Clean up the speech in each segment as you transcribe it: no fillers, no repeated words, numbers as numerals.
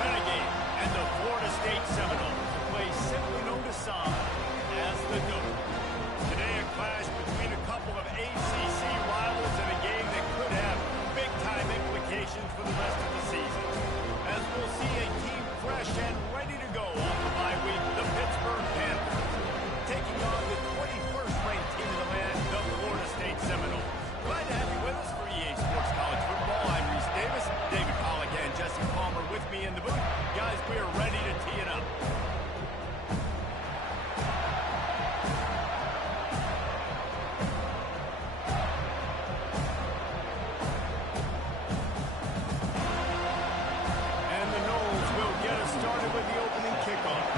Renegade, and the Florida State Seminoles, a place simply known to some as the Dope. Today, a clash between a couple of ACC rivals in a game that could have big-time implications for the rest of the season. As we'll see a team fresh and ready to go off the bye week, the Pittsburgh Panthers, taking on the 21st ranked team in the land, the Florida State Seminoles. Glad to have you with us for EA Sports College Football. I'm Reese Davis, David Pollack, and Jesse Palmer with me in the booth. Guys, we are ready to tee it up. And the Noles will get us started with the opening kickoff.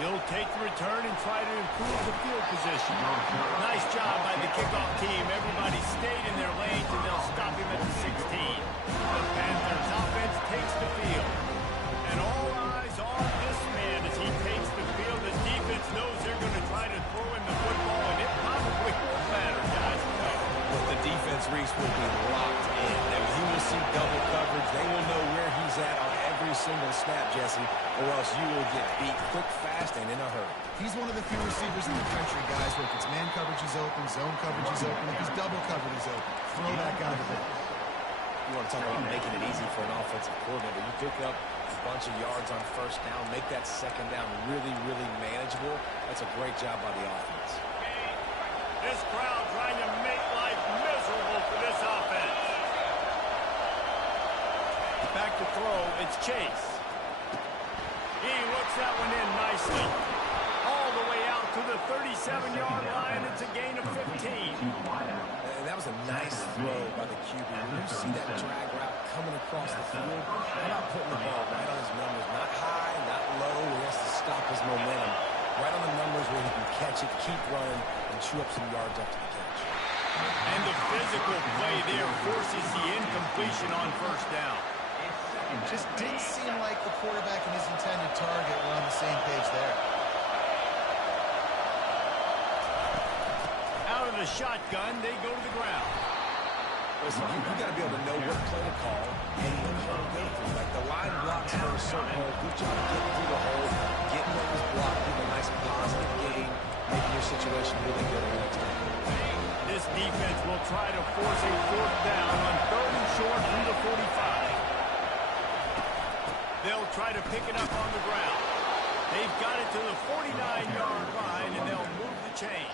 He'll take the return and try to improve the field position. Nice job by the kickoff team. Everybody stayed in their lanes, and they'll stop him at the 16. The Panthers offense takes the field. And all eyes on this man as he takes the field. The defense knows they're going to try to throw him the football, and it probably won't matter, guys. But the defense, Reese, will be locked in. Now, he will see double coverage. They will know where he's at on every single snap, Jesse, or else you will get beat quick, fast, and in a hurry. He's one of the few receivers in the country, guys, where if it's man coverage, he's open, zone coverage, he's open. If it's double coverage, he's open. Throw that guy the ball. You want to talk about making it easy for an offensive coordinator. You pick up a bunch of yards on first down, make that second down really, really manageable. That's a great job by the offense. This crowd trying to make life miserable for this offense. Back to throw, it's Chase. He looks that one in nicely. All the way out to the 37-yard line. It's a gain of 15. And that was a nice throw by the QB. When you see that drag route coming across the field, how about putting the ball right on his numbers? Not high, not low, where he has to stop his momentum. Right on the numbers where he can catch it, keep running, and chew up some yards after the catch. And the physical play there forces the incompletion on first down. Just didn't seem like the quarterback and his intended target were on the same page there. Out of the shotgun, they go to the ground. Listen, you got to be able to know what play to call and what hole to go through. Like the line blocks for a certain hole. Good job getting through the hole, getting what was blocked, give a nice positive gain, making your situation really good the next time. This defense will try to force a fourth down on 3rd and short from the 45. They'll try to pick it up on the ground. They've got it to the 49-yard line, and they'll move the chain.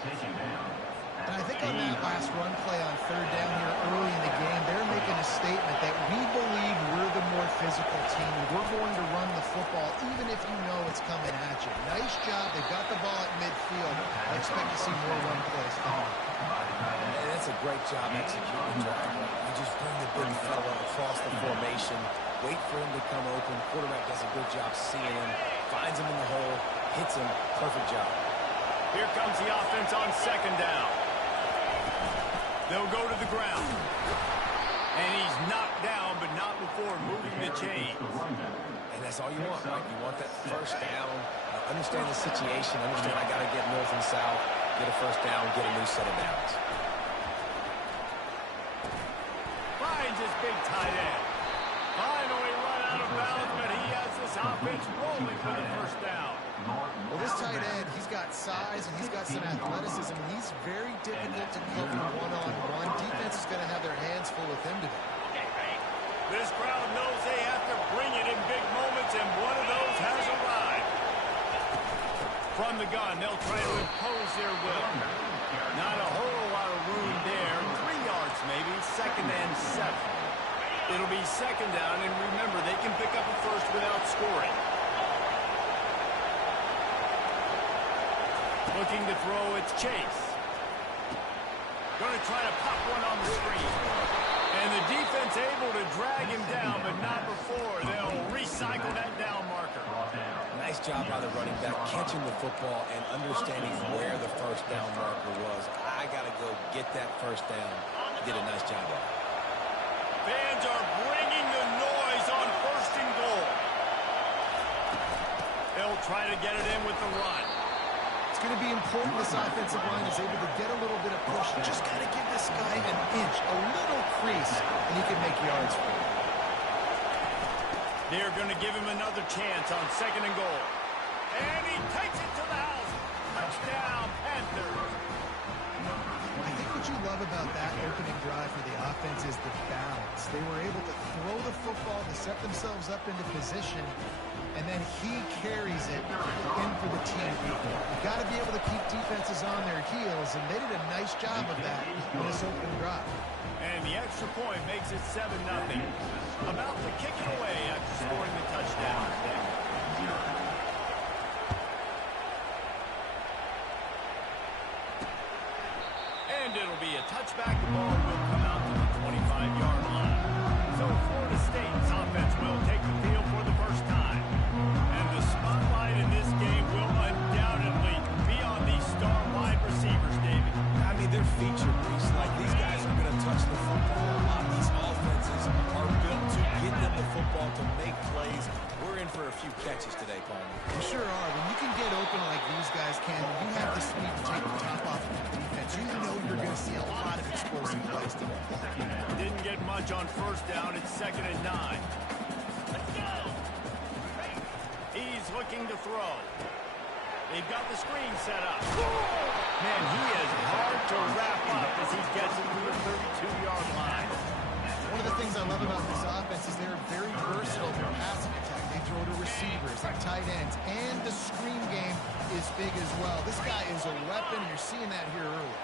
And I think on that last run play on 3rd down here early in the game, they're making a statement that we believe we're the more physical team, and we're going to run the football even if you know it's coming at you. Nice job. They've got the ball at midfield. I expect to see more run plays coming. And that's a great job executing. You just bring the big fella across the formation, wait for him to come open. Quarterback does a good job seeing him, finds him in the hole, hits him. Perfect job. Here comes the offense on 2nd down. They'll go to the ground. And he's knocked down, but not before moving the chains. And that's all you want, right? You want that first down. Understand the situation. Understand I got to get north and south, get a first down, get a new set of downs. Finds his big tight end. Finally run out of bounds, but he has this offense rolling for the first down. Well, this tight end, he's got size and he's got some athleticism. He's very difficult to cover one-on-one. Defense is going to have their hands full with him today. This crowd knows they have to bring it in big moments, and one of those has arrived. From the gun, they'll try to impose their will. Not a whole lot of room there. 3 yards maybe, 2nd and 7. It'll be 2nd down, and remember, they can pick up a first without scoring. Looking to throw, it's Chase. Going to try to pop one on the screen. And the defense able to drag him down, but not before. They'll recycle that down marker. Nice job by the running back, catching the football and understanding where the first down marker was. I got to go get that first down. He did a nice job of it. Fans are bringing the noise on 1st and goal. They'll try to get it in with the run. It's going to be important this offensive line is able to get a little bit of push. Just got to give this guy an inch, a little crease, and he can make yards for you. They're going to give him another chance on 2nd and goal. And he takes it to the house. Touchdown, Panthers. I think what you love about that opening drive for the offense is the balance. They were able to throw the football to set themselves up into position, and then he carries it in for the team. You've got to be able to keep defenses on their heels, and they did a nice job of that in this opening drive. And the extra point makes it 7-0. About to kick it away after scoring the touchdown. And it'll be a touchback. The ball will come out to the 25-yard line. So Florida State's offense will take the field for the first time. And the spotlight in this game will undoubtedly be on these star wide receivers, David. I mean, they're featured, Reese. Like, these guys are going to touch the football a lot. These offenses are built to get them the football, to make plays. We're in for a few catches today, Palmer. You sure are. When you can get open like these guys can, you have the speed to take the top off of the defense. You know you're going to see a lot of explosive plays today. Didn't get much on 1st down. It's 2nd and 9. Let's go. He's looking to throw. They've got the screen set up. Man, he is hard to wrap up as he gets it to the 32-yard line. One of the things I love about this offense is they're very versatile in their passing attack. They throw to receivers and tight ends, and the screen game is big as well. This guy is a weapon, and you're seeing that here early.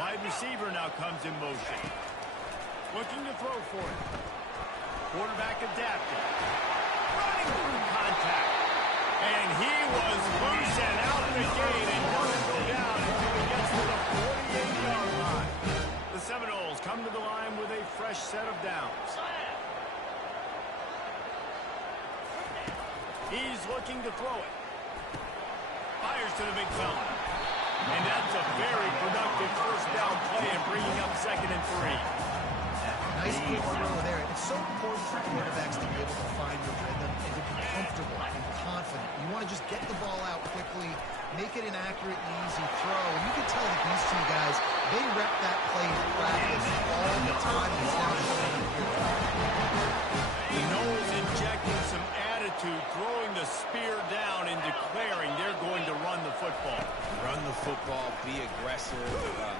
Wide receiver now comes in motion. Looking to throw for it. Quarterback adapted. Running through contact. And he was loose and out the gate and doesn't go down until he gets to the 48-yard line. The Seminoles come to the line with a fresh set of downs. He's looking to throw it. Fires to the big fella. And that's a very productive 1st down play and bringing up 2nd and 3. Nice quick throw there. It's so important for quarterbacks to be able to find your rhythm and to be comfortable and confident. You want to just get the ball out quickly, make it an accurate and easy throw. And you can tell that these two guys, they rep that play in practice all the time. It's now showing here. The Noles injecting some attitude, throwing the spear down and declaring they're going to run the football. Run the football, be aggressive.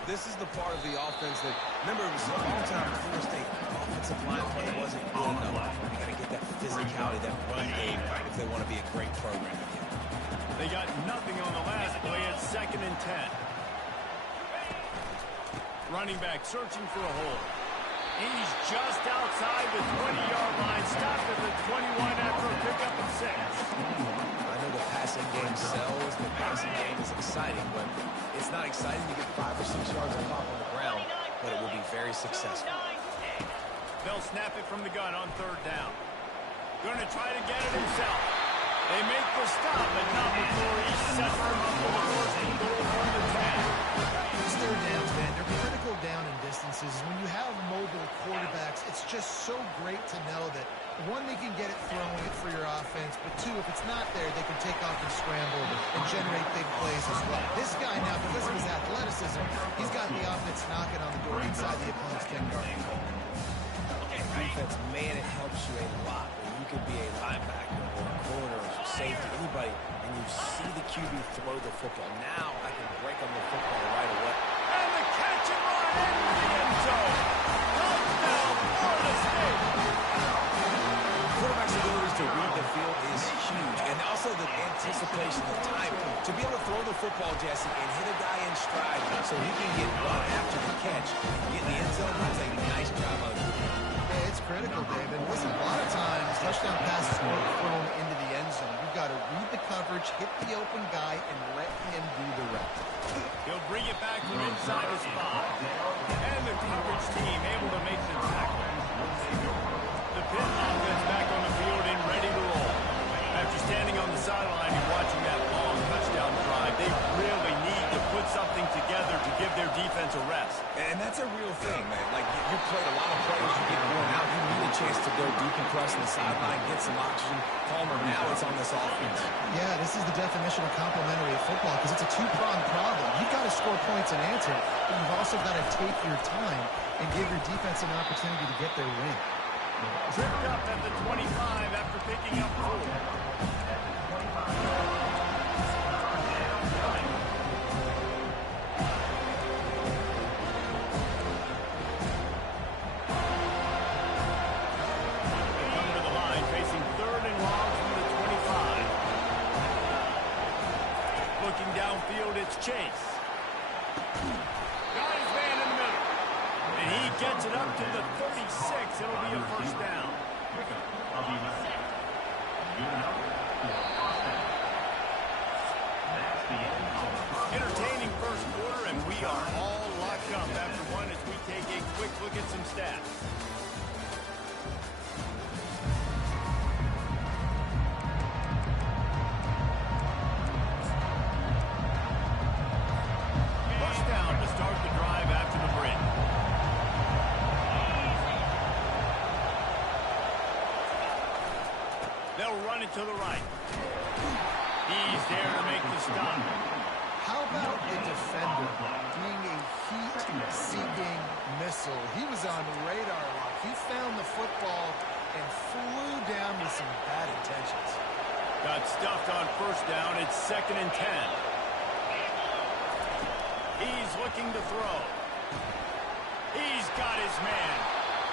This is the part of the offense that, remember, it was a long time Florida State offensive line play wasn't good enough. They got to get that physicality, that run game right if they want to be a great program again. They got nothing on the last play at 2nd and 10. Running back searching for a hole. He's just outside the 20-yard line, stopped at the 21 after a pickup of 6. I know the passing game sells, the passing game is exciting, but it's not exciting to get 5 or 6 yards of pop on the ground, but it will be very successful. They'll snap it from the gun on 3rd down. Going to try to get it himself. They make the stop, but not before he sets them up for the 1st and goal from the 10. These 3rd downs, man, they're critical down in distances. When you have mobile quarterbacks, it's just so great to know that, one, they can get it throwing it for your offense, but two, if it's not there, they can take off and scramble and generate big plays as well. This guy now, because of his athleticism, he's got the offense knocking on the door inside the opponent's 10-yard line. Defense, man, it helps you a lot when you can be a linebacker or a corner or safety, anybody, and you see the QB throw the football. Now I can break on the football right away. And the catch and run into the end zone. Touchdown, Florida State. Quarterback's ability to read the field is huge, and also the anticipation, the time to be able to throw the football, Jesse, and hit a guy in stride so he can get run after the catch. Get in the end zone, that's a nice job of it. Yeah, it's critical, David. Listen, a lot of times, touchdown passes are thrown into the end zone. You've got to read the coverage, hit the open guy, and let him do the rest. He'll bring it back from inside his spot. And the coverage team able to make the tackle. The Pitt offense back on the field and ready to roll. After standing on the sideline and watching that long touchdown drive, they really need to put something together to give their defense a rest. And that's a real thing, man. Like, you played a lot of plays, you get worn out, you need a chance to go decompress on the sideline, get some oxygen. Palmer, now it's on this offense. Yeah, this is the definition of complementary of football because it's a two-pronged problem. You've got to score points and answer, but you've also got to take your time and give your defense an opportunity to get their win. Tripped up at the 25 after picking up 4. Downfield, it's Chase. Got his man in the middle. And he gets it up to the 36. It'll be a first down. Entertaining first quarter, and we are all locked up after one as we take a quick look at some stats. Run it to the right. He's there to make the stop. How about a defender being a heat-seeking missile? He was on radar lock. He found the football and flew down with some bad intentions. Got stuffed on first down. It's 2nd and 10. He's looking to throw. He's got his man.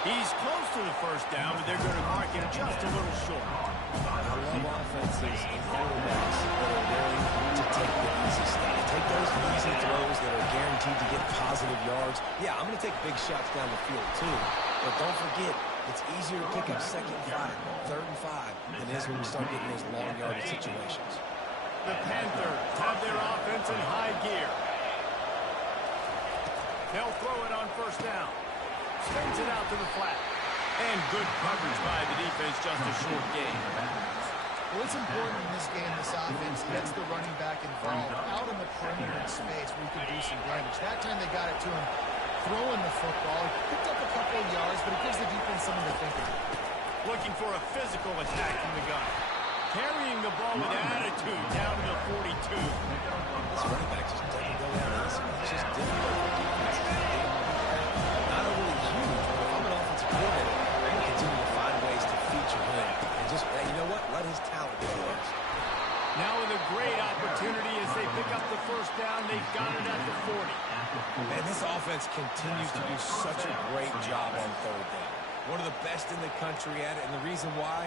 He's close to the first down, but they're going to mark him just a little short. I love offenses and quarterbacks that are willing to take the easy stuff. Take those easy throws that are guaranteed to get positive yards. Yeah, I'm going to take big shots down the field too. But don't forget, it's easier to pick up 2nd and 5, 3rd and 5 than it is when we start getting those long yardage situations. The Panthers have their offense in high gear. They'll throw it on first down. Spins it out to the flat. And good coverage by the defense, just a short gain. Well, it's important in this game, this offense gets the running back involved out in the perimeter space where he can do some damage. That time they got it to him throwing the football. Picked up a couple of yards, but it gives the defense something to think about. Looking for a physical attack from the gun. Carrying the ball with attitude down to the 42. This running back just doesn't go down easy. It's just difficult for defenses to get him. Not overly huge, but if I'm an offensive coordinator, I'm going to continue to find ways to feature him. And just, you know what? Let his talent go first. Now with a great opportunity as they pick up the first down. They've got it at the 40. Man, this offense continues to do such a great job on 3rd down. One of the best in the country at it, and the reason why,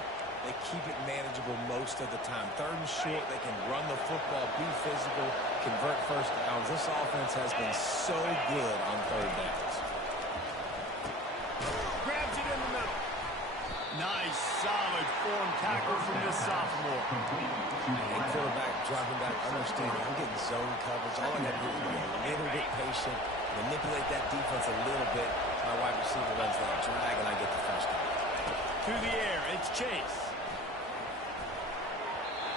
they keep it manageable most of the time. 3rd and short, they can run the football, be physical, convert first downs. This offense has been so good on 3rd downs. Grabs it in the middle. Nice, solid form tackle from this sophomore. And quarterback dropping back, understanding I'm getting zone coverage. All I got to do is be a little bit patient, manipulate that defense a little bit. My wide receiver runs that drag, and I get the first down. To the air, it's Chase.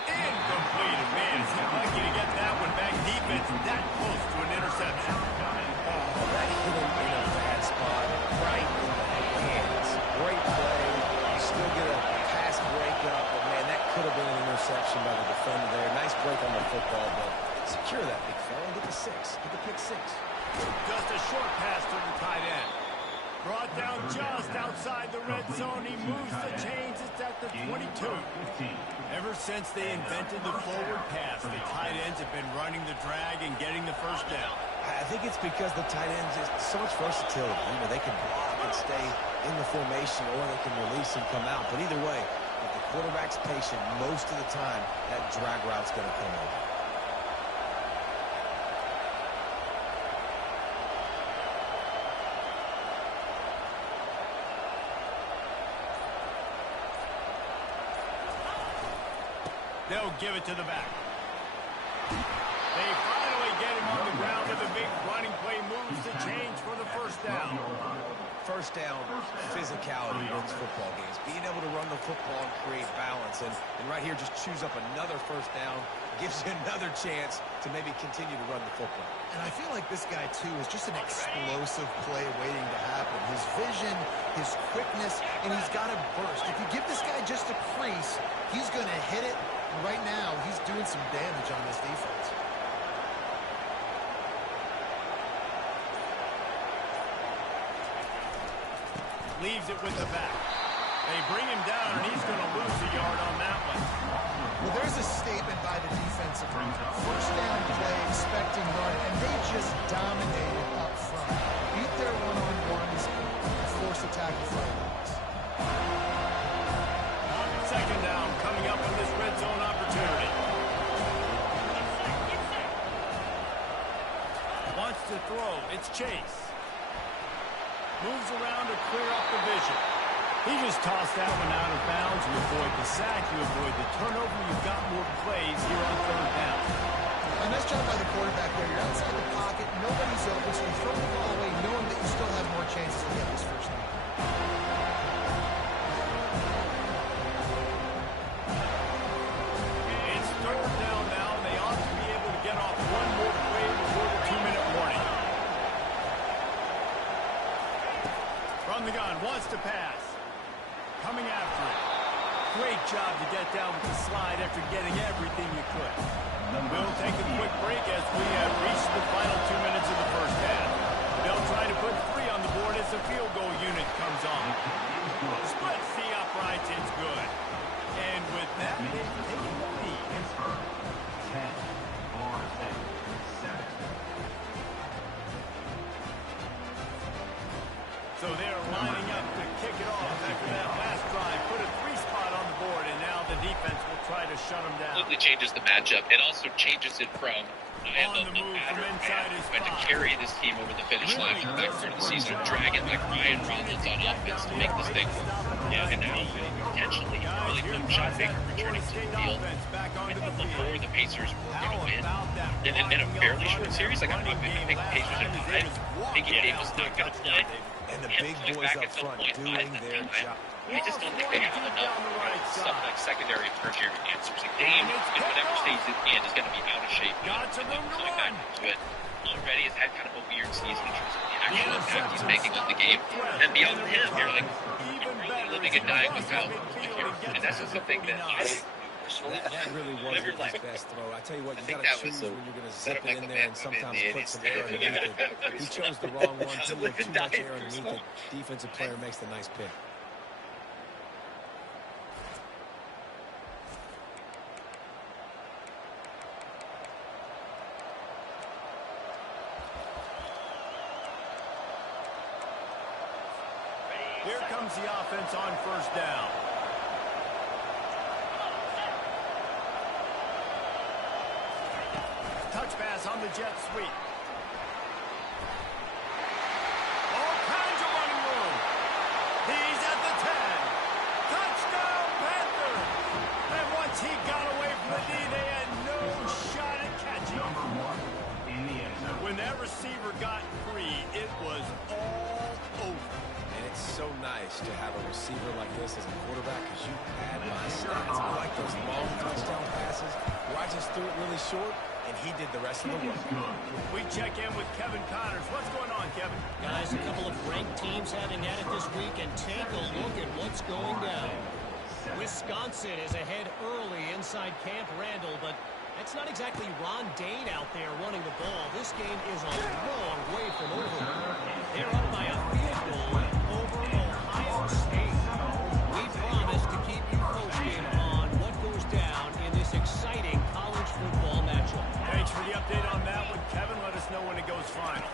Incomplete. Man, is he lucky to get that one back. Defense that close to an interception. Oh, that hit him in a bad spot, right in the hands. Great play. You still get a pass breakup, but man, that could have been an interception by the defender there. Nice break on the football, but secure that big fella and get the 6. Get the pick 6. Just a short pass to the tight end. Brought down just outside the red zone. He moves the chains. It's at the 22. Ever since they invented the forward pass, the tight ends have been running the drag and getting the first down. I think it's because the tight ends is so much versatility. You know, they can block and stay in the formation, or they can release and come out. But either way, if the quarterback's patient, most of the time, that drag route's going to come over. They'll give it to the back. They finally get him on the ground with a big running play. Moves the change for the first down. First down, physicality wins football games. Being able to run the football and create balance. And right here, just choose up another first down. Gives you another chance to maybe continue to run the football. And I feel like this guy, too, is just an explosive play waiting to happen. His vision, his quickness, and he's got to burst. If you give this guy just a crease, he's going to hit it. Right now, he's doing some damage on this defense. Leaves it with the back. They bring him down, and he's going to lose a yard on that one. Well, there's a statement by the defensive line. First down play, expecting run, and they just dominated up front. Beat their one-on-ones and force a tackle for a loss. Second down coming up in this red zone opportunity. Wants to throw. It's Chase. Moves around to clear up the vision. He just tossed that one out of bounds. You avoid the sack. You avoid the turnover. You've got more plays here on third down. A nice job by the quarterback there. You're outside the pocket. Nobody's open, so you throw the ball away knowing that you still have more chances to get this first down. It's third down now, and they ought to be able to get off one more play before the 2-minute warning. From the gun, wants to pass. Coming after it. Great job to get down with the slide after getting everything you could. We'll take a quick break as we have reached the final 2 minutes of the first half. They'll try to put 3 on the board as the field goal unit comes on. Splits the uprights, it's good. And with that, they take the lead. 10, 4, 6, 7. So they're lining up to kick it off after that last drive. Put a 3 spot on the board, and now the defense will try to shut them down. Completely changes the matchup. It also changes it from On the move from inside his trying to carry this team over the finish line for the back part of the season, dragging like Ryan Rollins on offense to make this thing work. Yeah, and now potentially really good shot maker returning to the field. And before the Pacers were going to win, in a fairly short series, like I think the Pacers in 5, Biggie Davis not going to play. And the big boys up front doing their job. I just don't think they have enough stuff like secondary and tertiary answers. A game, and whatever stays in the end is going to be out of shape. Got some room to run. It already has had kind of a weird season in terms of the actual impact he's making on the game. And then beyond him, you're like, I'm really living and dying without him. And that's just something that I That really wasn't his best throw. I tell you what, you got to choose when you're going to zip it in there and sometimes put some air underneath it. He chose the wrong one. Too much air underneath it. Defensive player makes the nice pick. Here comes the offense on first down. Touch pass on the jet sweep. All kinds of running room. He's at the 10. Touchdown, Panthers. And once he got away from the D, they had no shot at catching him. When that receiver got free, it was all over. And it's so nice to have a receiver like this as a quarterback because you pad my stats. I like those long touchdown passes where I just threw it really short and he did the rest of the work. We check in with Kevin Connors. What's going on, Kevin? Guys, a couple of ranked teams having at it this week, and take a look at what's going down. Wisconsin is ahead early inside Camp Randall, but that's not exactly Ron Dane out there running the ball. This game is a long way from over. They're up by a field goal over Ohio State. We promise to keep you posted on what goes down in this exciting college football matchup. Thanks for the update on that one, Kevin. Let us know when it goes final.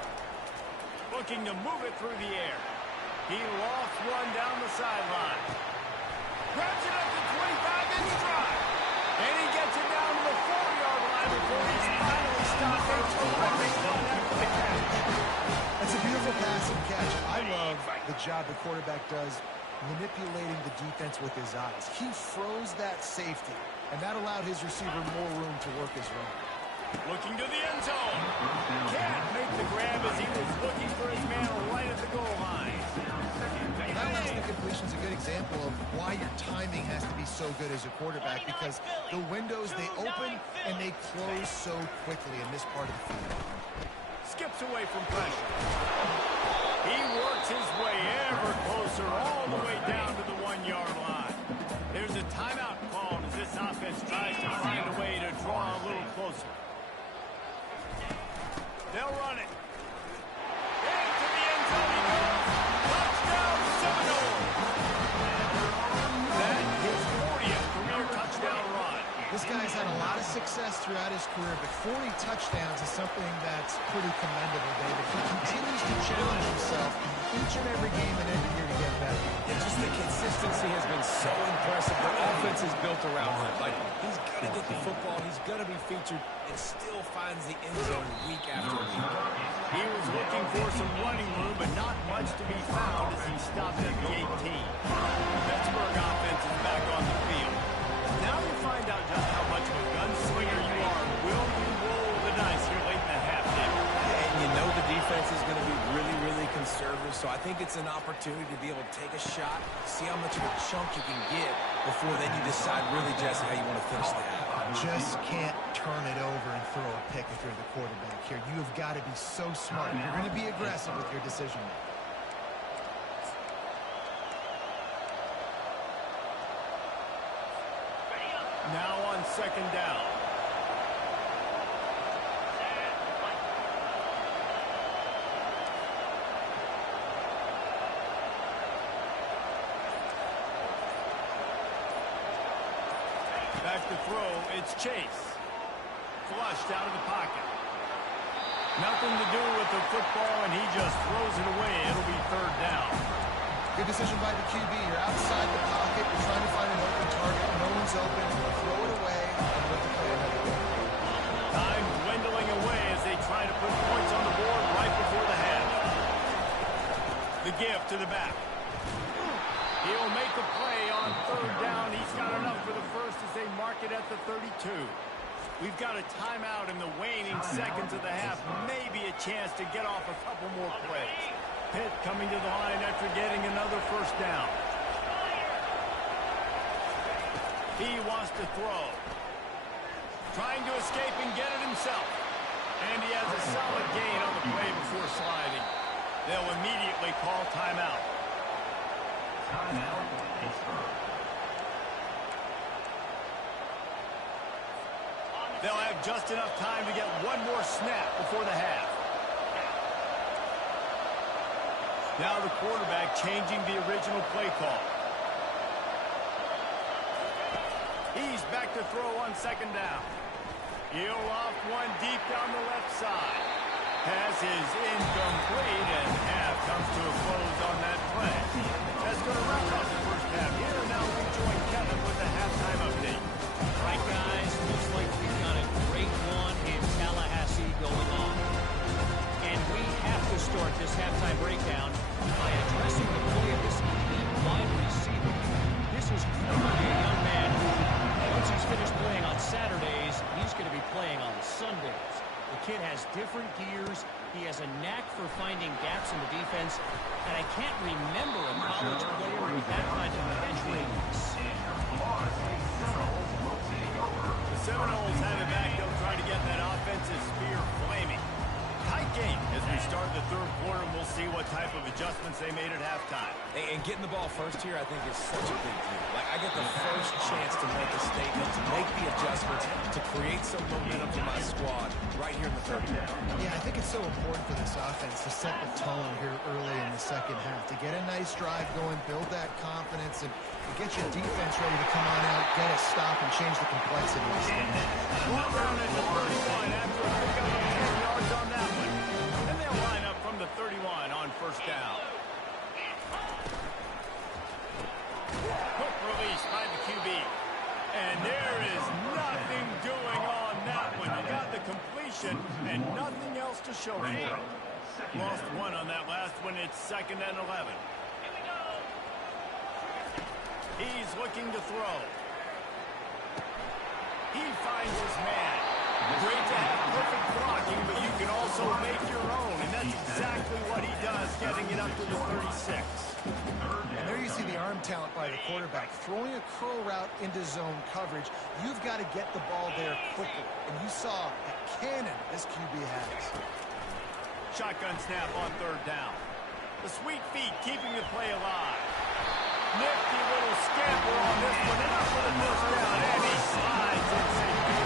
Looking to move it through the air. He lost one down the sideline. Grabs it up to 25 in stride. And he gets it down to the 4-yard line before he's finally stopped. A terrific run after the catch. It's a beautiful pass and catch. I love the job the quarterback does manipulating the defense with his eyes. He froze that safety, and that allowed his receiver more room to work his run. Looking to the end zone. Can't make the grab as he was looking for his man right at the goal line. That last incompletion is a good example of why your timing has to be so good as a quarterback, because the windows, they open and they close so quickly in this part of the field. Skips away from pressure. He works his way ever closer all the way down to the 1-yard line. There's a timeout called as this offense tries to find a way to draw a little closer. They'll run it. Into the end zone he goes. Touchdown, Seminoles. success throughout his career, but 40 touchdowns is something that's pretty commendable, David. He continues to challenge himself each and every game and every year to get better. Yeah, just the consistency has been so impressive. The offense is built around him. Like, he's going to get the football, he's going to be featured, and still finds the end zone week after week. He was looking for some running room, but not much to be found as he stopped at the 18. The Pittsburgh offense is back on the field. Now you find out just how much of a gunslinger you are. Will you roll the dice here late in the half, David? And you know the defense is going to be really, really conservative, so I think it's an opportunity to be able to take a shot, see how much of a chunk you can get before then you decide really, Jesse, how you want to finish the half. Just can't turn it over and throw a pick if you're the quarterback here. You have got to be so smart. You're going to be aggressive with your decision. Now on second down. Back to throw, it's Chase. Flushed out of the pocket. Nothing to do with the football, and he just throws it away. It'll be third down. Good decision by the QB. You're outside the pocket. You're trying to find an open target. No one's open. Throw it away and look to play another game. Time dwindling away as they try to put points on the board right before the half. The give to the back. He'll make a play on third down. He's got enough for the first as they mark it at the 32. We've got a timeout in the waning seconds of the half. Maybe a chance to get off a couple more plays. Pitt coming to the line after getting another first down. He wants to throw. Trying to escape and get it himself. And he has a solid gain on the play before sliding. They'll immediately call timeout. Timeout, Pittsburgh. They'll have just enough time to get one more snap before the half. Now the quarterback changing the original play call. He's back to throw on second down. He'll off one deep down the left side. Pass is incomplete, and half comes to a close on that play. That's going to wrap up the first half. Here now we join Kevin with the halftime update. Right, guys, looks like we've got a great one in Tallahassee going on. And we have to start this halftime breakdown by addressing the play of this elite wide receiver. This is clearly a young man who, once he's finished playing on Saturdays, he's going to be playing on Sundays. The kid has different gears. He has a knack for finding gaps in the defense. And I can't remember a college player with that kind of catch radius. The Seminoles have it back. They'll try to get that offensive spear flaming. Tight game as we start the third quarter, and we'll see what type of adjustments they made at halftime. And getting the ball first here, I think, is such a big deal. Like, I get the first chance to make a statement, to make the adjustments, to create some momentum for my squad right here in the third quarter. Yeah, I think it's so important for this offense to set the tone here early in the second half, to get a nice drive going, build that confidence, and get your defense ready to come on out, get a stop, and change the complexity of this game. Ball down at the 31 after a pickup of 10 yards on that one. And they'll line up from the 31 on first down. Quick release by the QB. And there is nothing doing on that one. He got the completion and nothing else to show for it. Lost one on that last one. It's 2nd and 11. He's looking to throw. He finds his man. Great to have perfect blocking, but you can also make your own, and that's exactly what he does, getting it up to the 36. And there you see the arm talent by the quarterback. Throwing a curl route into zone coverage, you've got to get the ball there quickly. And you saw a cannon this QB has. Shotgun snap on third down. The sweet feet keeping the play alive. Nifty little scamper on this one, and up for the first down, and he slides in safety.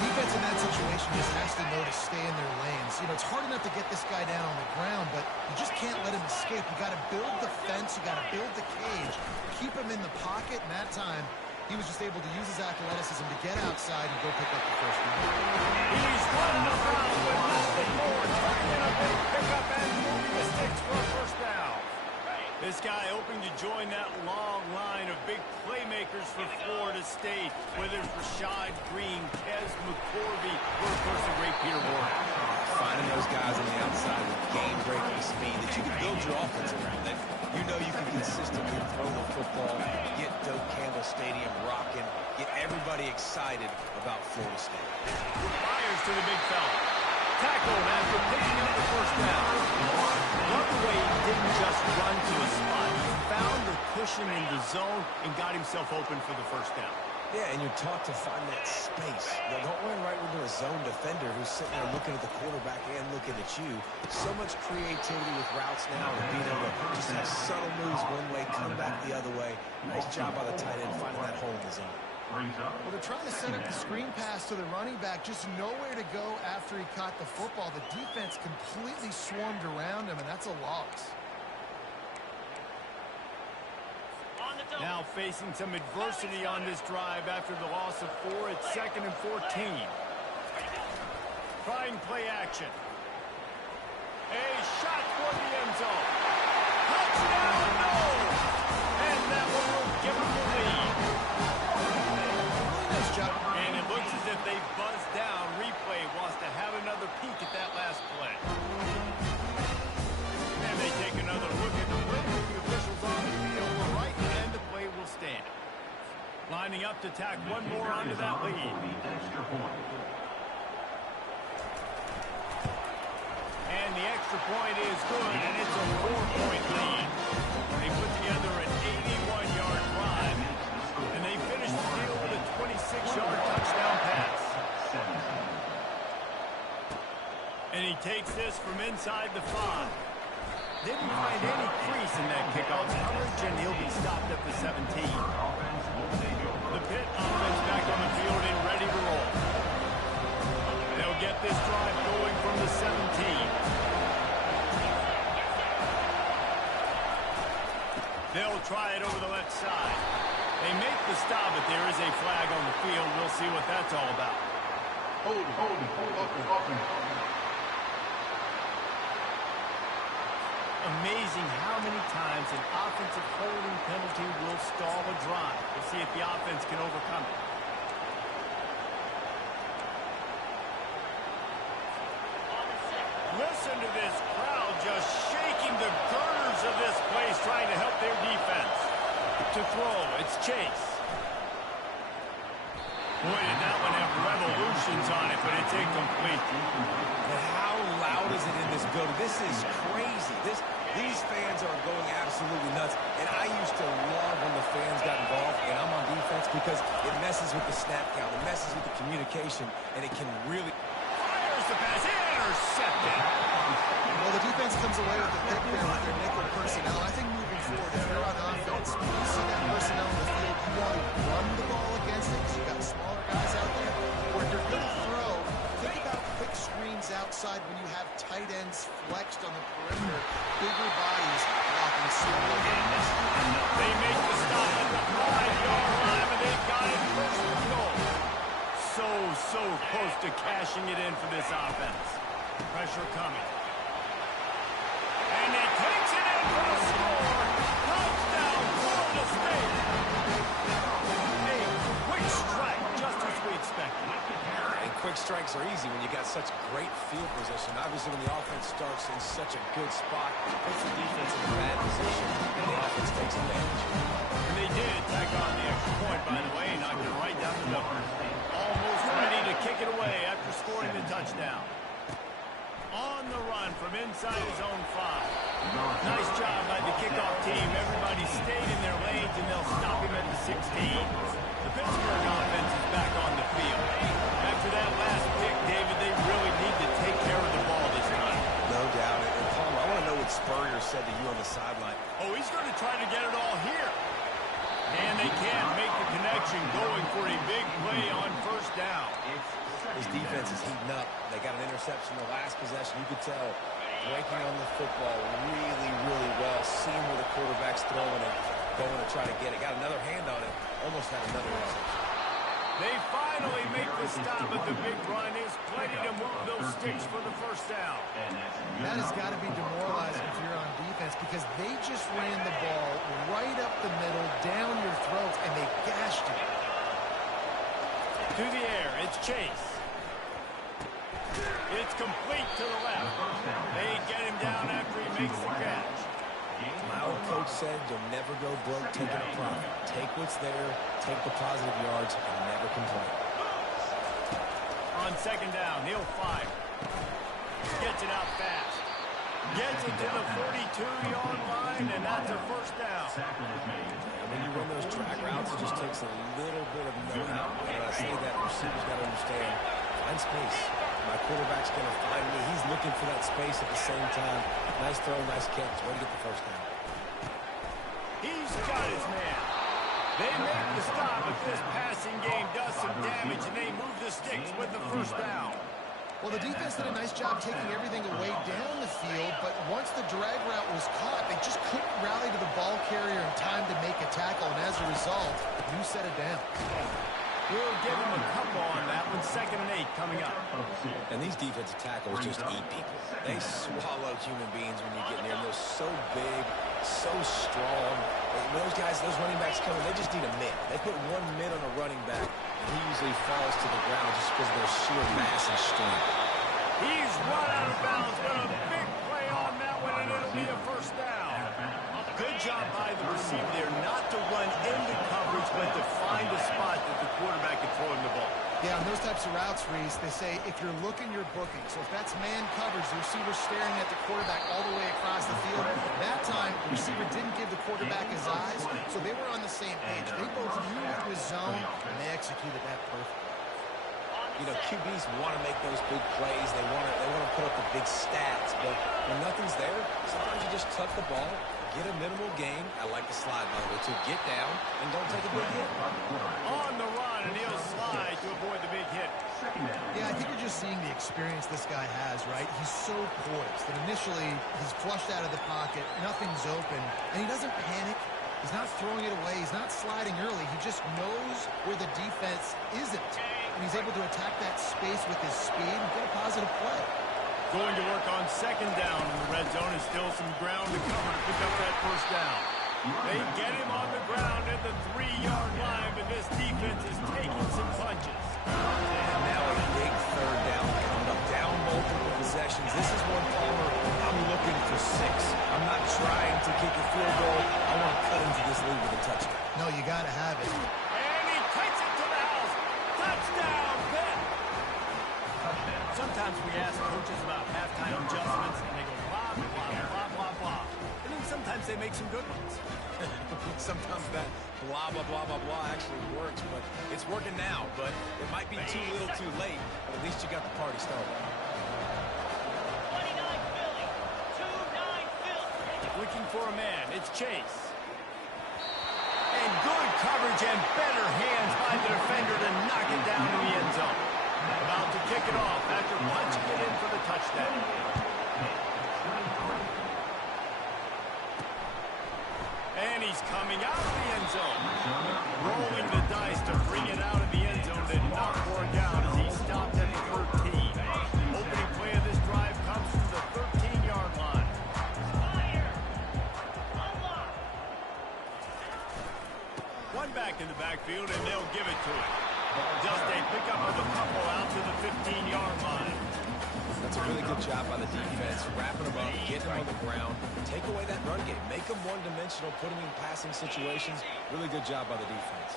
Defense in that situation just has to know to stay in their lanes. You know, it's hard enough to get this guy down on the ground, but you just can't let him escape. You got to build the fence. You got to build the cage. Keep him in the pocket, and that time He was just able to use his athleticism to get outside and go pick up the first down. He's running around with nothing more, trying a big pickup and moving the sticks for a first down. This guy hoping to join that long line of big playmakers for Florida State, whether it's Rashad Green, Kez McCorvey, or of course the great Peter Warren. Finding those guys on the outside with game-breaking speed that you can build your offense around. That you know you can consistently throw the football, get Doak Campbell Stadium rocking, get everybody excited about Florida State. Fires to the big fella. Tackled after picking up the first down. Love the way he didn't just run to a spot. He found the cushion in the zone and got himself open for the first down. Yeah, and you're taught to find that space. Now, don't run right into a zone defender who's sitting there looking at the quarterback and looking at you. So much creativity with routes now and being able to just have subtle moves one way, come back the other way. Nice job by the tight end finding that hole in the zone. Well, they're trying to set up the screen pass to the running back, just nowhere to go after he caught the football. The defense completely swarmed around him, and that's a loss. Now facing some adversity on this drive after the loss of 4 at 2nd and 14. Trying play action. A shot toward the end zone. Touchdown, no! And that one will give him the lead. Nice job. And it looks as if they buzzed down. Replay wants to have another peek at that last play. And they take another look at the play. The officials on the field were right, and the play will stand. Lining up to tack one more onto that lead. And the extra point is good, and it's a 4-point lead. They put together an 81-yard drive, and they finished the deal with a 26-yard touchdown pass. And he takes this from inside the 5. Didn't find any crease in that kickoff coverage, and he'll be stopped at the 17. The Pitt offense back on the field and ready to roll. They'll get this drive going from the 17. They'll try it over the left side. They make the stop, but there is a flag on the field. We'll see what that's all about. Amazing how many times an offensive holding penalty will stall a drive. We'll see if the offense can overcome it. Listen to this crowd just shaking the girders of this place, trying to help their defense. To throw, it's Chase. Boy, did that one have revolutions on it, but it's incomplete. But how loud is it in this building? This is crazy. These fans are going absolutely nuts. And I used to love when the fans got involved, and I'm on defense, because it messes with the snap count. It messes with the communication, and it can really... Fires the pass, intercepted. Well, the defense comes away with the pick there with their nickel personnel. I think moving forward, if you're on offense, when you see that personnel in the field, you want to run the ball against it because you've got smaller guys out there. Or if you're going to throw, think about quick screens outside when you have tight ends flexed on the perimeter, bigger bodies blocking smaller guys. They make the stop at the 5-yard line, and they've got it first and goal. So close to cashing it in for this offense. Pressure coming. And he takes it in for a score. Touchdown, Florida State. A quick strike, just as we expected. And quick strikes are easy when you got such great field position. Obviously, when the offense starts in such a good spot, it puts the defense in a bad position, and the offense takes advantage. And they did tack on the extra point, by the way, knocked it right down the middle. Almost ready to kick it away after scoring the touchdown. On the run from inside his own 5. Nice job by the kickoff team. Everybody stayed in their lanes, and they'll stop him at the 16. The Pittsburgh offense is back on the field. After that last pick, David, they really need to take care of the ball this time. No doubt. And Paul, I want to know what Spurrier said to you on the sideline. Oh, he's going to try to get it all here. And they can't make the connection, going for a big play on first down. His defense is heating up. They got an interception the last possession. You could tell breaking on the football really, really well, seeing where the quarterback's throwing it. going to try to get it. Got another hand on it. Almost had another interception. They finally make the stop, but the big run is plenty to move those sticks for the first down. That has got to be demoralizing if you're on defense because they just ran the ball right up the middle, down your throats, and they gashed you. To the air, it's Chase. It's complete to the left. They get him down after he makes the catch. My old coach said you'll never go broke taking a profit. Take what's there, take the positive yards, and never complain. On second down, he'll fire. Gets it out fast. Gets it to the 42-yard line, and that's a first down. And when you run those track routes, it just takes a little bit of know-how. And when I say that, receivers got to understand, find space. My quarterback's going to find me. He's looking for that space at the same time. Nice throw, nice catch. Way to get the first down. He's got his man. They make the stop, but this passing game does some damage, and they move the sticks with the first down. Well, the defense did a nice job taking everything away down the field, but once the drag route was caught, they just couldn't rally to the ball carrier in time to make a tackle, and as a result, you set it down. We'll give them a couple on that one. 2nd and 8 coming up. And these defensive tackles just eat people. They swallow human beings when you get near them. They're so big, so strong. When those guys, those running backs come in, they just need a mid. They put one mid on a running back, and he usually falls to the ground just because of their sheer mass and strength. He's run out of bounds, but a big play on that one, and it'll be a first down. Good job by the receiver there not to run into coverage, but to find a spot that the quarterback can throw him the ball. Yeah, on those types of routes, Reese, they say if you're looking, you're booking. So if that's man coverage, the receiver's staring at the quarterback all the way across the field. That time, the receiver didn't give the quarterback his eyes, so they were on the same page. They both knew it was zone, and they executed that perfectly. You know, QBs want to make those big plays. They want to put up the big stats. But when nothing's there, sometimes you just tuck the ball, get a minimal gain. I like the slide, by the way, to get down and don't take a big hit. On the run, and he'll slide to avoid the big hit. Yeah, I think you're just seeing the experience this guy has, right? He's so poised that initially he's flushed out of the pocket, nothing's open, and he doesn't panic. He's not throwing it away. He's not sliding early. He just knows where the defense isn't. And he's able to attack that space with his speed and get a positive play. Going to work on second down in the red zone, and still some ground to cover to pick up that first down. They get him on the ground at the 3-yard line, but this defense is taking some punches. And now a big third down coming up. Down multiple possessions. This is one, Palmer, I'm looking for 6. I'm not trying to kick a field goal. I want to cut into this lead with a touchdown. No, you got to have it. And he takes it to the house. Touchdown, Pitt. Sometimes we ask coaches about halftime adjustments, and they go blah, blah, blah, blah, blah. And then sometimes they make some good ones. Sometimes that blah, blah, blah, blah, blah actually works, but it's working now. But it might be too little too late, but at least you got the party started. 29 Philly. 2-9 Philly. Looking for a man. It's Chase. And good coverage and better hands by the defender to knock it down in the end zone. About to kick it off after punching it in for the touchdown. And he's coming out of the end zone. Rolling the dice to bring it out of the end zone. Did not work out as he stopped at the 13. Opening play of this drive comes from the 13-yard line. One back in the backfield, and they'll give it to him. Just a pickup of a couple out to the 15-yard line. That's a really good job by the defense, wrapping them up, getting them on the ground, take away that run game, make them one-dimensional, put them in passing situations. Really good job by the defense.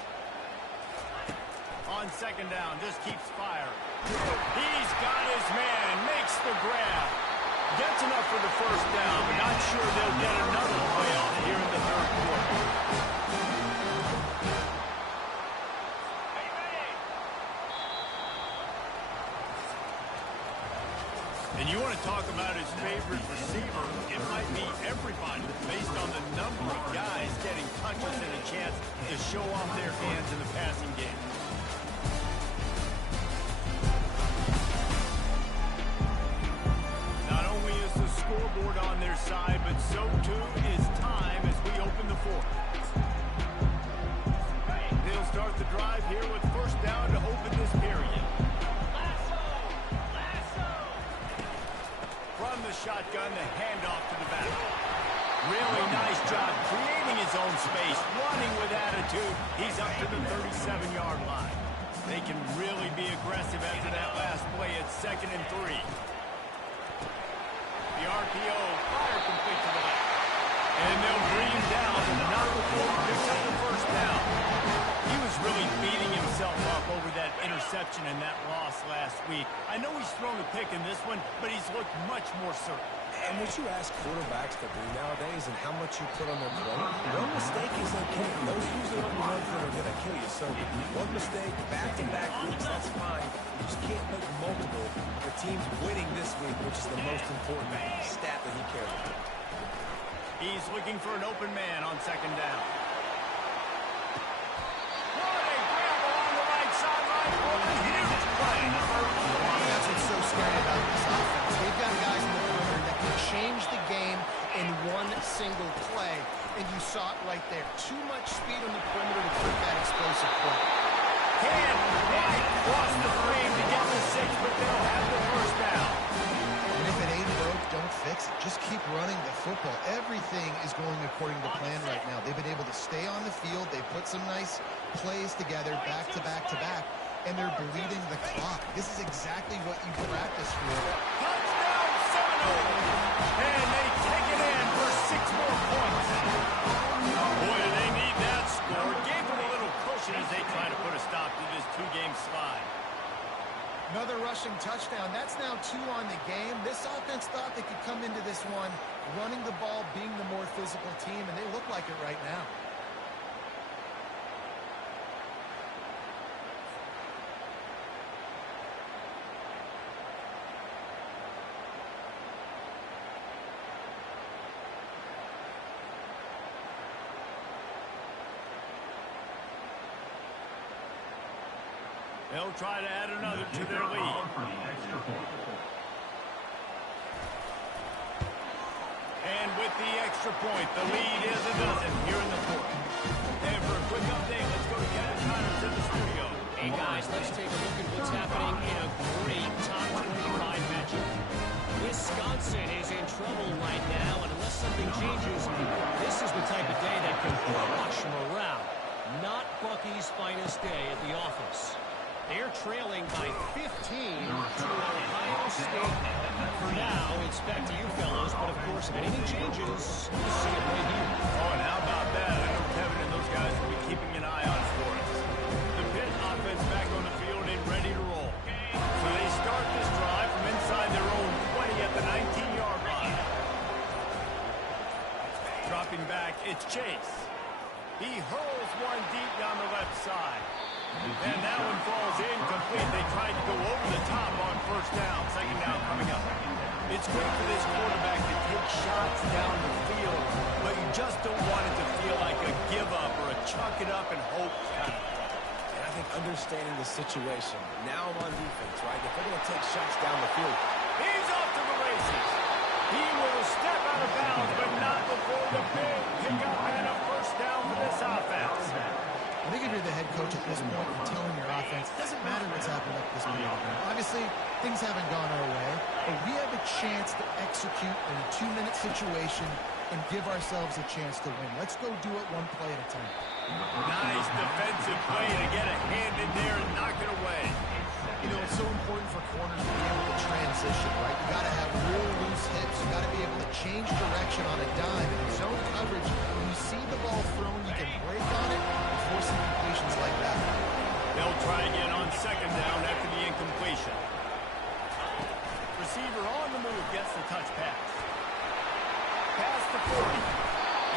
On second down, just keeps firing. He's got his man, makes the grab. Gets enough for the first down, but not sure they'll get another play off here in the third quarter. And you want to talk about his favorite receiver, it might be everybody based on the number of guys getting touches and a chance to show off their hands in the passing game. Not only is the scoreboard on their side, but so too is time as we open the fourth. shotgun, the handoff to the back. Really nice job creating his own space, running with attitude. He's up to the 37-yard line. They can really be aggressive after that last play at 2nd and 3. The RPO, fire complete to the left. And they'll bring him down, not before he picks up the first down. He was really beating himself up over that interception and that loss last week. I know he's thrown a pick in this one, but he's looked much more certain. And what you ask quarterbacks to do nowadays and how much you put on their plate, one mistake is okay. Those usually aren't the ones that are going to kill you. So one mistake, back-to-back weeks, that's fine. You just can't make multiple. The team's winning this week, which is the most important stat that he cares about. He's looking for an open man on 2nd down. What a grab along the right sideline for a huge play. That's what's so scary about this offense. They've got guys in the perimeter that can change the game in one single play, and you saw it right there. Too much speed on the perimeter to put that explosive play. Can't quite cross the frame to get the 6, but they'll have the first down. And if it ain't broke, don't fix it. Just keep running the football. Everything is going according to plan right now. They've been able to stay on the field. They put some nice plays together, back to back to back, and they're bleeding the clock. This is exactly what you practice for. Touchdown, Seminoles! And they take it in for 6 more points. Boy, do they need that score. Gave them a little cushion as they try to put a stop to this 2-game slide. Another rushing touchdown. That's now 2 on the game. This offense thought they could come into this one running the ball, being the more physical team, and they look like it right now. They'll try to add another to their lead. And with the extra point, the lead is a dozen here in the 4th. And for a quick update, let's go to Kevin Connors in the studio. Hey guys, let's take a look at what's happening in a great top 25 matchup. Wisconsin is in trouble right now, and unless something changes, this is the type of day that can crush morale. Not Bucky's finest day at the office. They're trailing by 15 to Ohio State. For now, it's back to you fellows, but of course, if anything changes, you see it right here. Oh, and how about that? I know Kevin and those guys will be keeping an eye on for us. The Pitt offense back on the field and ready to roll. So they start this drive from inside their own 20 at the 19-yard line. Dropping back, it's Chase. He hurls one deep down the left side. And that one falls incomplete. They tried to go over the top on 1st down. 2nd down coming up. It's great for this quarterback to take shots down the field, but you just don't want it to feel like a give up or a chuck it up and hope kind of thing. And I think understanding the situation, now I'm on defense, right? If they're going to take shots down the field, He's off to the races. He will step out of bounds, but not before the big pickup and a 1st down for this offense. I think if you're the head coach at this point and telling your offense, it doesn't matter what's happening up this point. Obviously, things haven't gone our way, but we have a chance to execute in a 2-minute situation and give ourselves a chance to win. Let's go do it one play at a time. Nice defensive play to get a hand in there and knock it away. You know, it's so important for corners to be able to transition, right? You got to have real loose hips. You got to be able to change direction on a dime. And in zone coverage, when you see the ball thrown, you can break on it and force some completions like that. They'll try again on 2nd down after the incompletion. Receiver on the move gets the touch pass. Past the 40.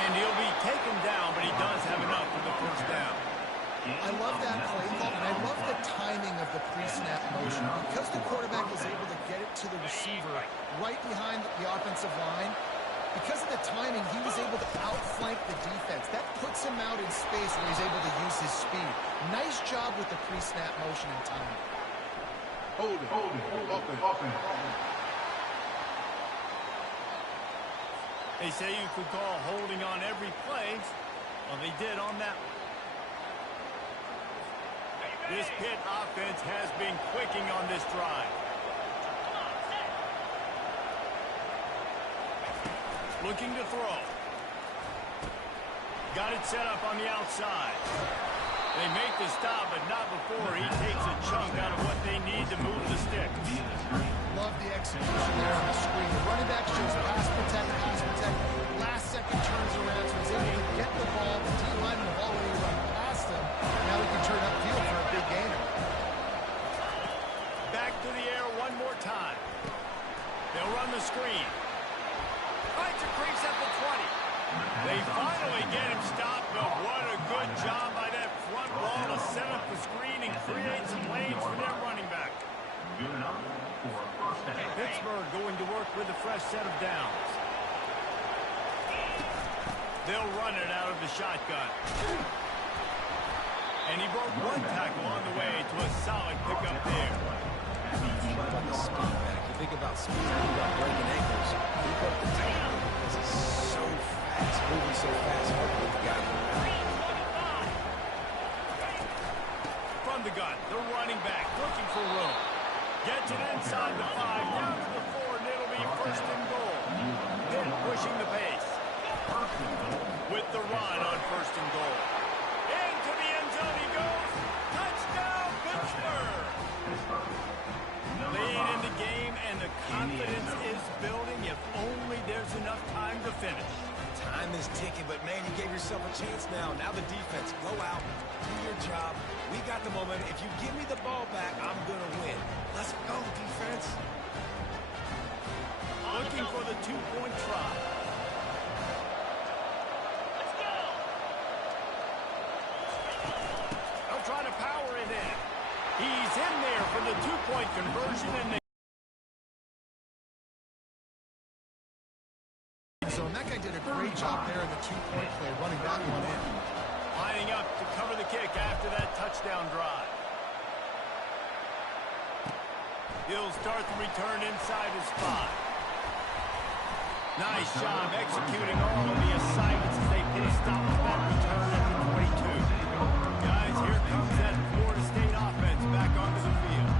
And he'll be taken down, but he does have enough for the 1st down. I love that play call, and I love the timing of the pre-snap motion. Because the quarterback is able to get it to the receiver right behind the offensive line, because of the timing, he was able to outflank the defense. That puts him out in space where he's able to use his speed. Nice job with the pre-snap motion and timing. Hold it, open. They say you could call holding on every play. Well, they did on that one. This Pitt offense has been clicking on this drive. Looking to throw. Got it set up on the outside. They make the stop, but not before he takes a chunk out of what they need to move the sticks. Love the execution there on the screen. The running back shows pass protect, pass protect. Last second turns around, so he's able to get the ball. The D-linemen have already run past him. Now he can turn upfield for a big gainer. Back to the air one more time. They'll run the screen. Finds a crease at the 20. They finally get him stopped, but what a good job by that front wall to set up the screen and create some lanes for their running back. Pittsburgh going to work with a fresh set of downs. They'll run it out of the shotgun. And he broke one tackle on the way to a solid pickup there. You think about speed, you think about breaking ankles. He broke the tackle. This is so fast, moving so fast. Hopefully the guy can from the gun, the running back looking for room. Gets it inside the 5, down to the 4, and it'll be first and goal. Pitt pushing the pace. With the run on first and goal. Into the end zone he goes. Touchdown, Pittsburgh! Lead in the game, and the confidence is building if only there's enough time to finish. Time is ticking, but man, you gave yourself a chance now. Now the defense, go out, do your job. We got the momentum. If you give me the ball back, I'm going to win. Let's go, defense. Looking for the 2-point try. Let's go. They'll try to power it in. He's in there for the 2-point conversion, and they So that guy did a great job there in the 2-point play, running that one in. Lining up to cover the kick after that touchdown drive. He'll start the return inside his 5. Nice job executing all of the assignments as they put a stop to that return at the 22. Guys, here comes that Florida State offense back onto the field.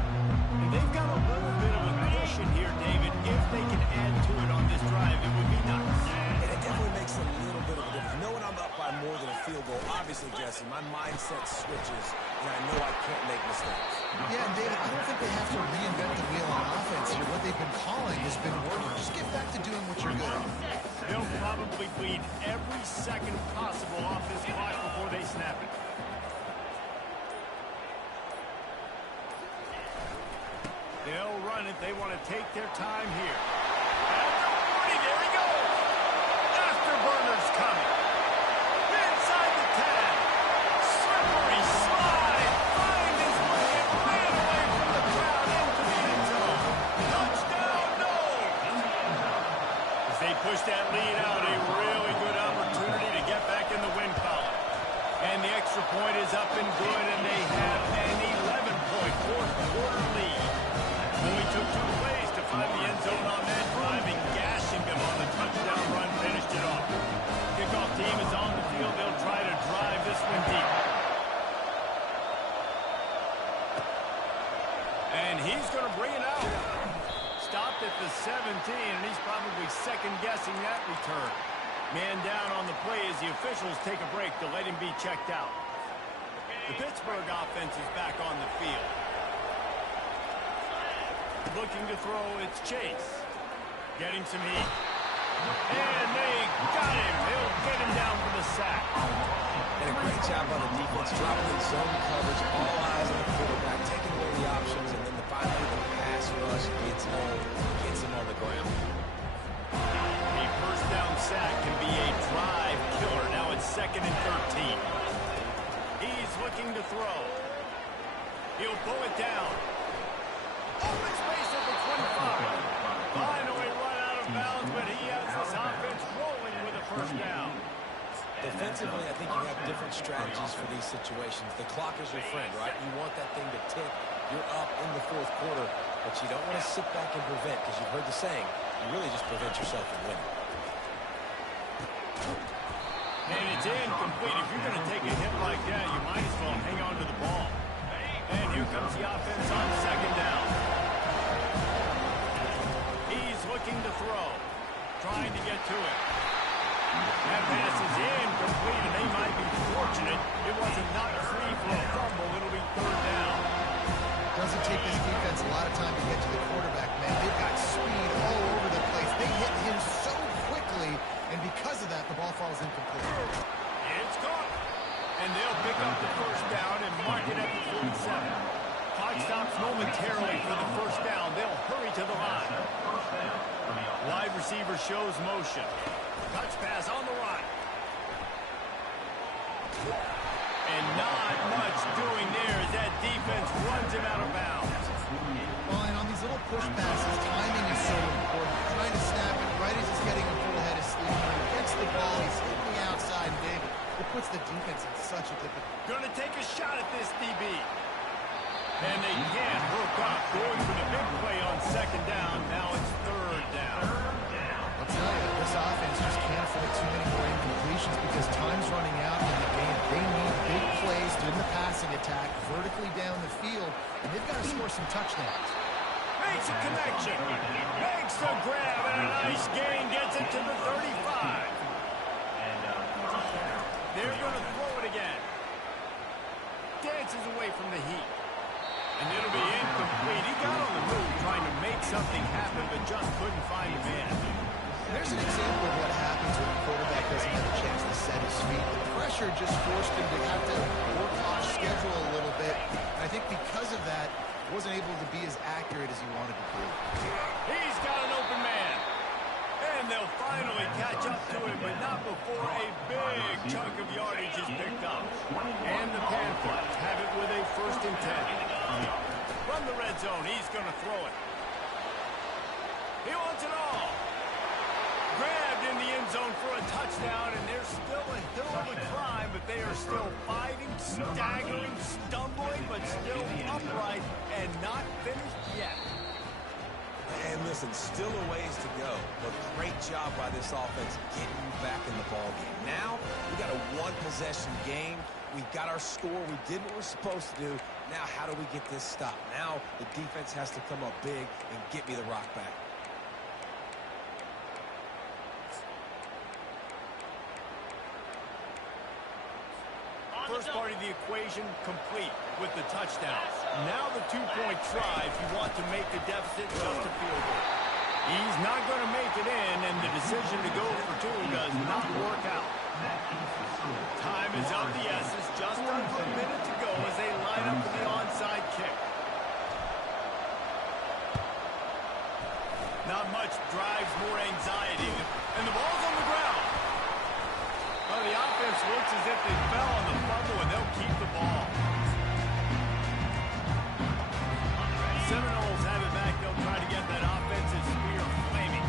And they've got a little bit of a cushion here, David. If they can add to it on this drive, it would be nice. And it definitely makes a little bit of a difference. Knowing I'm up by more than a field goal, obviously, Jesse, my mindset switches, and I know I can't make mistakes. Yeah, and David, I don't think they have to reinvent the wheel on offense here. What they've been calling has been working. Just get back to doing what you're good at. They'll probably bleed every second possible off this clock before they snap it. They'll run it. They want to take their time here. After 40, there he goes. Afterburner's coming. Inside the 10. Slippery slide. Find his way and ran away from the crowd into the end zone. Touchdown, no. As they push that lead out, a really good opportunity to get back in the win column. And the extra point is up and good, and they have an 11-point fourth-quarter lead. Only took 2 plays to find the end zone on that drive, and Gashingham on the touchdown run finished it off. Kickoff team is on the field. They'll try to drive this one deep. And he's going to bring it out. Stopped at the 17, and he's probably second-guessing that return. Man down on the play as the officials take a break to let him be checked out. The Pittsburgh offense is back on the field. Looking to throw, it's Chase. Getting some heat. And they got him. They'll get him down for the sack. And a great job by the defense, dropping in zone coverage, all eyes on the quarterback, taking away the options, and then finally the pass rush gets home, gets him on the ground. A first down sack can be a drive killer. Now it's 2nd and 13. He's looking to throw. He'll pull it down. Open space at the 25. Finally run out of bounds, but he has this offense rolling with a first down. Defensively, I think you have different strategies for these situations. The clock is your friend, right? You want that thing to tick. You're up in the 4th quarter, but you don't want to sit back and prevent, because you've heard the saying, you really just prevent yourself from winning. And it's incomplete. If you're going to take a hit like that, you might as well hang on to the ball. And here comes the offense on 2nd down. He's looking to throw. trying to get to it. That pass is incomplete, and they might be fortunate it wasn't knocked free for a fumble. It'll be third down. Doesn't take this defense a lot of time to get to the quarterback, man. They've got speed all over the place. They hit him so quickly, and because of that, the ball falls incomplete. It's caught. And they'll pick up the first down and mark it at the 47. Clock stops momentarily for the first down. They'll hurry to the line. Wide receiver shows motion. Touch pass on the run. And not much doing there as that defense runs him out of bounds. Well, and on these little push passes, timing is so important. Trying to snap it right as he's getting a full head of steam. When he gets the ball, he's hitting the outside, and David, it puts the defense in such a difficult. Gonna take a shot at this DB. And they can't hook up. Going for the big play on second down. Now it's third down. I'll tell you, this offense just can't afford too many more incompletions because time's running out in the game. They need big plays in the passing attack, vertically down the field, and they've got to score some touchdowns. Makes a connection. Makes the grab, and a nice gain gets it to the 35. They're going to throw it again. Dances away from the heat. And it'll be incomplete. He got on the move trying to make something happen, but just couldn't find a man. There's an example of what happens when the quarterback doesn't have a chance to set his feet. The pressure just forced him to have to work off schedule a little bit. And I think because of that, wasn't able to be as accurate as he wanted to be. He's got an open man. And they'll finally catch up to him, but not before a big chunk of yardage is picked up. And the Panthers have it with a 1st and 10. From the red zone, he's going to throw it. He wants it all. Grabbed in the end zone for a touchdown, and there's still a hill to climb, but they are still fighting, staggering, stumbling, but still upright and not finished yet. And listen, still a ways to go, but great job by this offense getting you back in the ball game. Now, we got a one-possession game. We got our score. We did what we're supposed to do. Now, how do we get this stopped? Now, the defense has to come up big and get me the rock back. First part of the equation complete with the touchdown. Now the two-point try if you want to make the deficit just a field goal. He's not going to make it in, and the decision to go for two does not work out. Time is of the essence. Just under a minute to go as they line up for the onside kick. Not much drives more anxiety, and the ball's on the ground. Well, the offense looks as if they fell on the fumble, and they'll keep the ball. Seminoles have it back. They'll try to get that offensive spear flaming.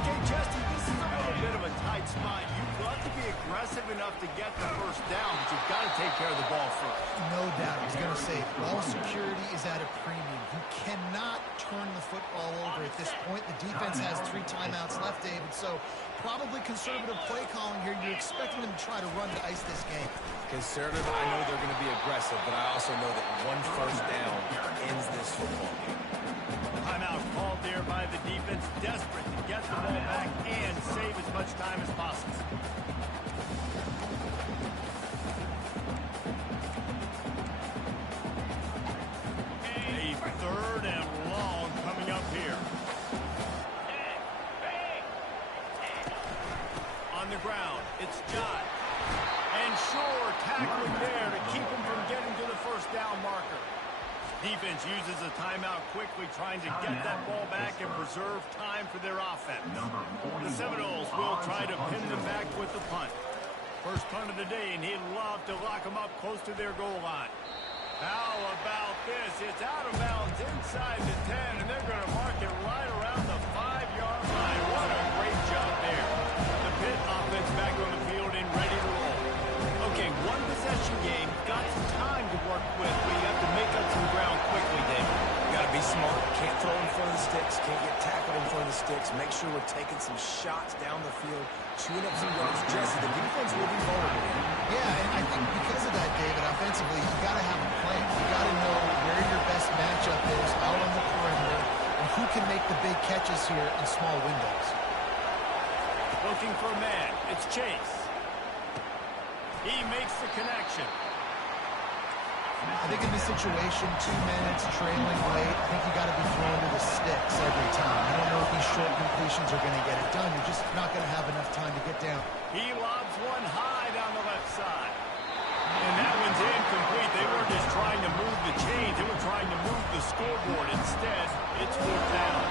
Okay, Chesty, this is a little bit of a tight spot. You've got to be aggressive enough to get the first down, but you've got to take care of the ball first. No doubt. I was going to say, ball security is at a premium. You cannot turn the football over at this point. The defense has 3 timeouts left, David, so probably conservative play calling here. You're expecting them to try to run to ice this game. Conservative, I know they're going to be aggressive, but I also know that one first down ends this football game. Timeout called there by the defense, desperate to get the ball back and save as much time as possible. A 3rd and long coming up here. On the ground, it's Jot. And Shore tackling there to keep him from getting to the first down marker. Defense uses a timeout quickly, trying to get that ball back and preserve time for their offense. The Seminoles will try to pin them back with the punt. First punt of the day, and he'd love to lock them up close to their goal line. How about this? It's out of bounds inside the 10, and they're going to mark it right around the 5-yard line. What a great job there. The Pitt offense back on the field and ready to roll. Okay, one possession game, got some time to work with, but you have to make up some ground quickly, David. You got to be smart. Can't throw in front of the sticks. Can't get tackled in front of the sticks. Make sure we're taking some shots down the field, chewing up some yards. Jesse, the defense will be vulnerable. Yeah, and I think because of that, David, offensively, you got to have a plan. You got to know where your best matchup is out on the perimeter and who can make the big catches here in small windows. looking for a man. It's Chase. He makes the connection. I think in this situation, 2 minutes, trailing late, I think you got to be thrown to the sticks every time. I don't know if these short completions are going to get it done. You're just not going to have enough time to get down. He lobs one high down the left side. And that one's incomplete. They weren't just trying to move the chains. They were trying to move the scoreboard. Instead, it's 4th down.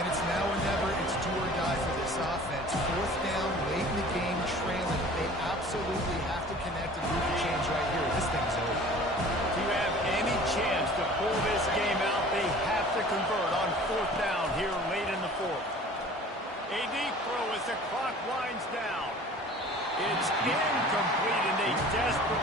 And it's now or never. It's do or die for this offense. 4th down, late in the game, trailing. They absolutely have to connect and move the chains right here. This thing's over. To have any chance to pull this game out, they have to convert on 4th down here late in the 4th. A deep throw as the clock winds down. It's incomplete, and they desperately